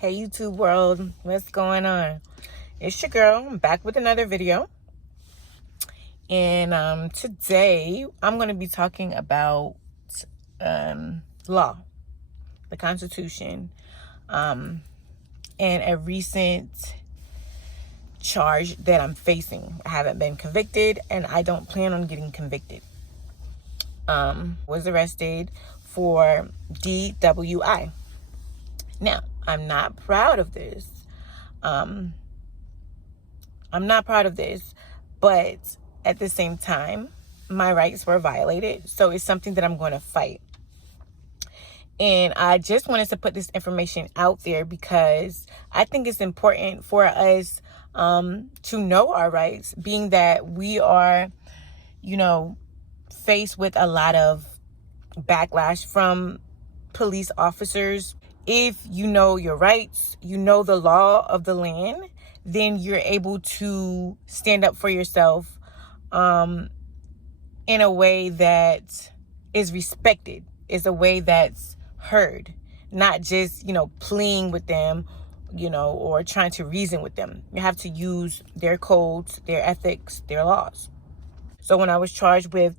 Hey YouTube world, what's going on? It's your girl. I'm back with another video. And today I'm going to be talking about law, the Constitution, and a recent charge that I'm facing. I haven't been convicted and I don't plan on getting convicted. Was arrested for DWI. Now, I'm not proud of this. I'm not proud of this, but at the same time, my rights were violated. So it's something that I'm going to fight. And I just wanted to put this information out there because I think it's important for us to know our rights, being that we are, faced with a lot of backlash from police officers. If you know your rights, you know the law of the land, then you're able to stand up for yourself in a way that is respected, is a way that's heard, not just, pleading with them, or trying to reason with them. You have to use their codes, their ethics, their laws. So when I was charged with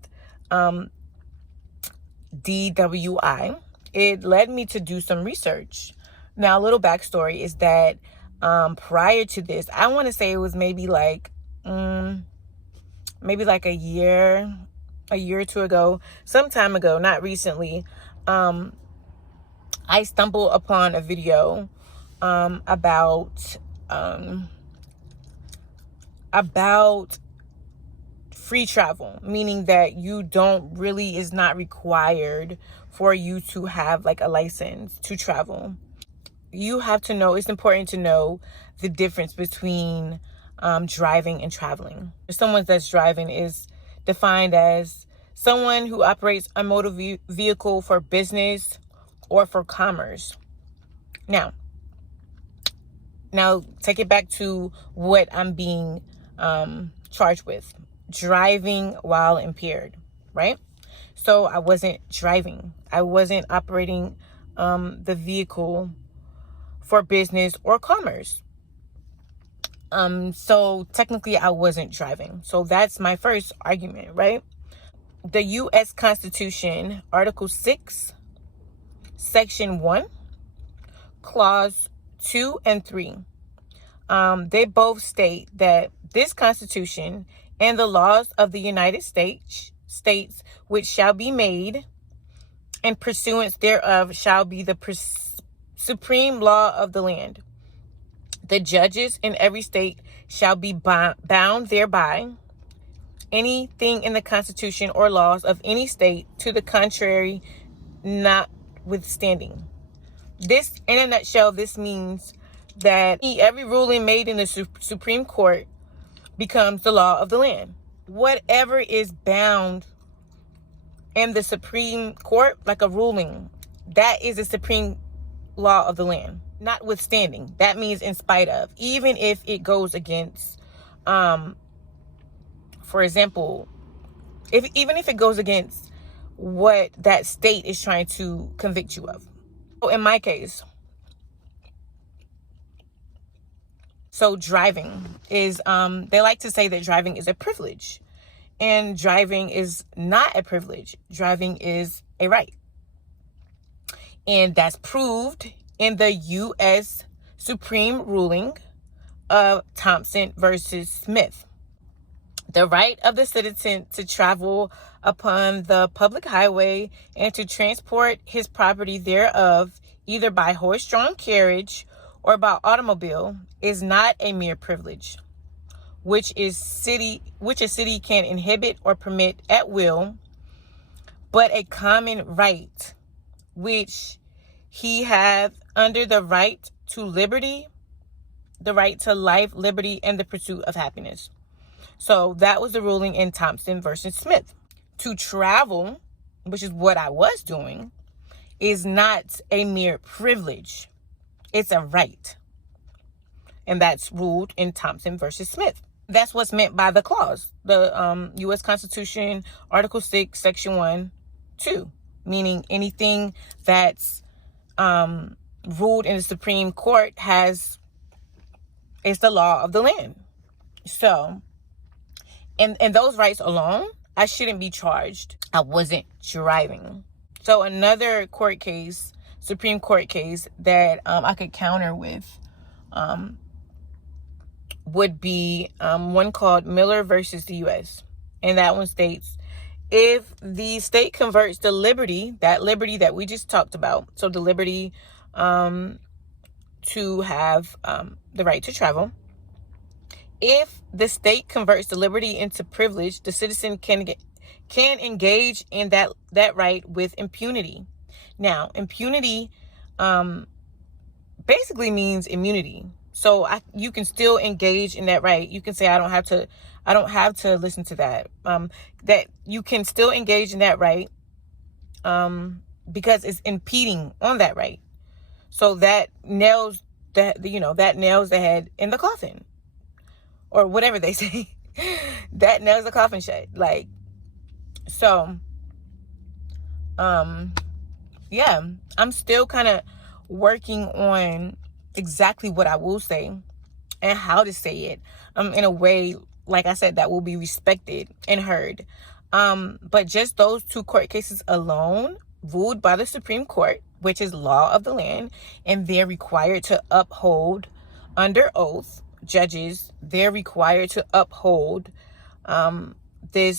DWI, it led me to do some research. Now, a little backstory is that prior to this, I want to say it was maybe like a year or two ago, some time ago, not recently, I stumbled upon a video about free travel, meaning that is not required for you to have like a license to travel. You have to know, it's important to know the difference between driving and traveling. Someone that's driving is defined as someone who operates a motor vehicle for business or for commerce. Now take it back to what I'm being charged with. Driving while impaired, right? So I wasn't driving. I wasn't operating the vehicle for business or commerce. So technically I wasn't driving. So that's my first argument, right? The U.S. Constitution, Article 6, Section 1, Clause 2 and 3. They both state that this Constitution and the laws of the United States which shall be made and pursuance thereof shall be the supreme law of the land. The judges in every state shall be bound thereby. Anything in the Constitution or laws of any state to the contrary notwithstanding. This, in a nutshell, this means that every ruling made in the Supreme Court becomes the law of the land. Whatever is bound in the Supreme Court, like a ruling, that is the supreme law of the land. Notwithstanding, that means in spite of, even if it goes against, for example, even if it goes against what that state is trying to convict you of. So in my case, so driving is, they like to say that driving is a privilege, and driving is not a privilege. Driving is a right. And that's proved in the U.S. Supreme ruling of Thompson versus Smith. The right of the citizen to travel upon the public highway and to transport his property thereof, either by horse-drawn carriage or by automobile, is not a mere privilege, which a city can inhibit or permit at will, but a common right, which he hath under the right to liberty, the right to life, liberty, and the pursuit of happiness. So that was the ruling in Thompson versus Smith. To travel, which is what I was doing, is not a mere privilege. It's a right. And that's ruled in Thompson versus Smith. That's what's meant by the clause. The U.S. Constitution, Article 6, Section 1, 2. Meaning anything that's ruled in the Supreme Court it's the law of the land. So, and those rights alone, I shouldn't be charged. I wasn't driving. So another court case, Supreme Court case that I could counter with would be one called Miller versus the U.S. And that one states, if the state converts the liberty that we just talked about, so the liberty to have the right to travel, if the state converts the liberty into privilege, the citizen can engage in that right with impunity. Now, impunity basically means immunity. So you can still engage in that right. You can say, I don't have to listen to that. That you can still engage in that right because it's impeding on that right. So that nails the head in the coffin, or whatever they say. That nails the coffin shut. Like, so, yeah, I'm still kind of working on exactly what I will say and how to say it in a way, like I said, that will be respected and heard. But just those two court cases alone, ruled by the Supreme Court, which is law of the land, and they're required to uphold under oath, judges, they're required to uphold the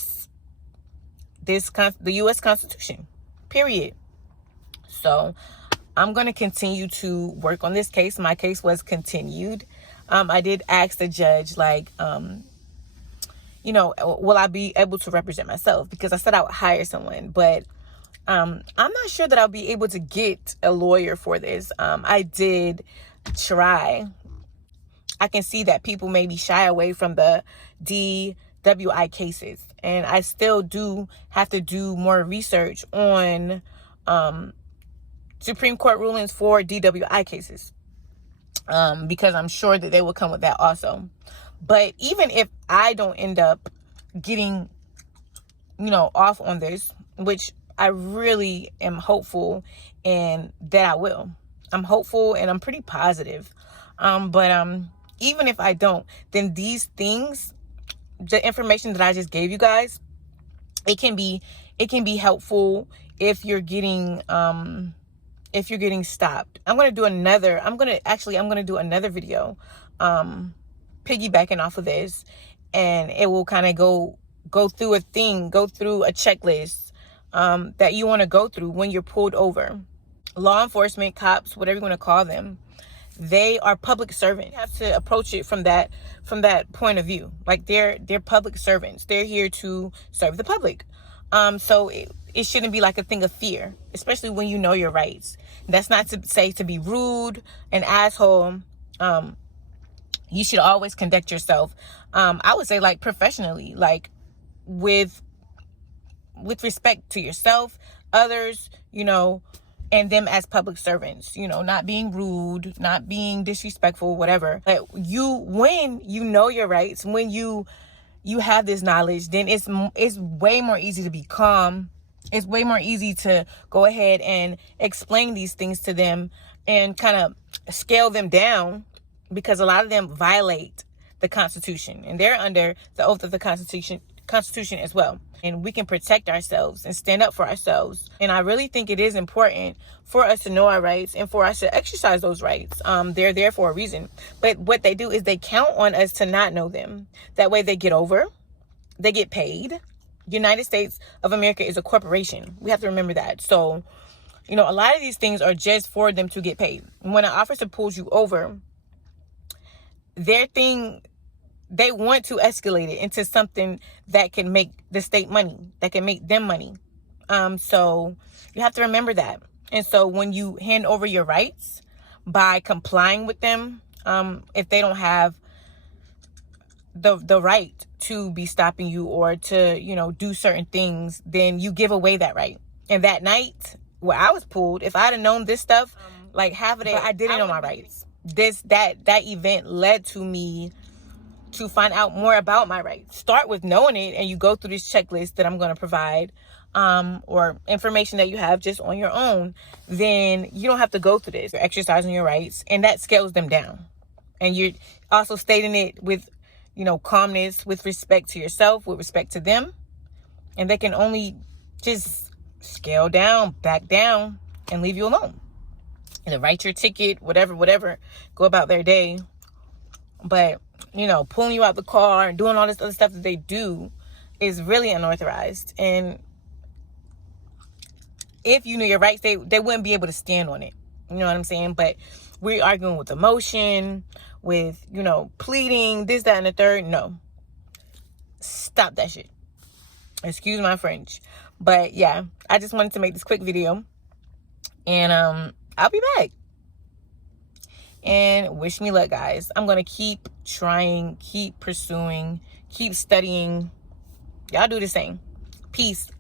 U.S. Constitution, period. So I'm going to continue to work on this case. My case was continued. I did ask the judge, will I be able to represent myself? Because I said I would hire someone, but I'm not sure that I'll be able to get a lawyer for this. I did try. I can see that people maybe shy away from the DWI cases, and I still do have to do more research on Supreme Court rulings for DWI cases, because I'm sure that they will come with that also. But even if I don't end up getting, off on this, which I really am hopeful and that I will. I'm hopeful and I'm pretty positive. But even if I don't, then these things, the information that I just gave you guys, it can be helpful if you're getting stopped. I'm going to do another video piggybacking off of this, and it will kind of go through a checklist that you want to go through when you're pulled over. Law enforcement, cops, whatever you want to call them, they are public servants. You have to approach it from that point of view. Like, they're public servants. They're here to serve the public. So it shouldn't be like a thing of fear, especially when you know your rights. That's not to say to be rude, an asshole. You should always conduct yourself, I would say, like, professionally, like with respect to yourself, others, and them as public servants, not being rude, not being disrespectful, whatever. But when you know your rights, when you have this knowledge, then it's way more easy to be calm. It's way more easy to go ahead and explain these things to them and kind of scale them down, because a lot of them violate the Constitution, and they're under the oath of the Constitution as well. And we can protect ourselves and stand up for ourselves. And I really think it is important for us to know our rights and for us to exercise those rights. They're there for a reason. But what they do is they count on us to not know them. That way they get paid. United States of America is a corporation. We have to remember that. So, a lot of these things are just for them to get paid. When an officer pulls you over, they want to escalate it into something that can make the state money, that can make them money. So you have to remember that. And so when you hand over your rights by complying with them, if they don't have the right to be stopping you or to, do certain things, then you give away that right. And that night where I was pulled, if I'd have known this stuff, like half of it, I didn't know my rights. That event led to me to find out more about my rights. Start with knowing it, and you go through this checklist that I'm going to provide. or information that you have just on your own, then you don't have to go through this. You're exercising your rights, and that scales them down. And you're also stating it with, calmness, with respect to yourself, with respect to them. And they can only just scale down, back down, and leave you alone. And write your ticket, whatever, go about their day. But, pulling you out the car and doing all this other stuff that they do is really unauthorized. And if you knew your rights, they wouldn't be able to stand on it. You know what I'm saying? But we're arguing with emotion, with, pleading, this, that, and the third. No. Stop that shit. Excuse my French. But yeah, I just wanted to make this quick video. And I'll be back. And wish me luck, guys. I'm going to keep trying, keep pursuing, keep studying. Y'all do the same. Peace.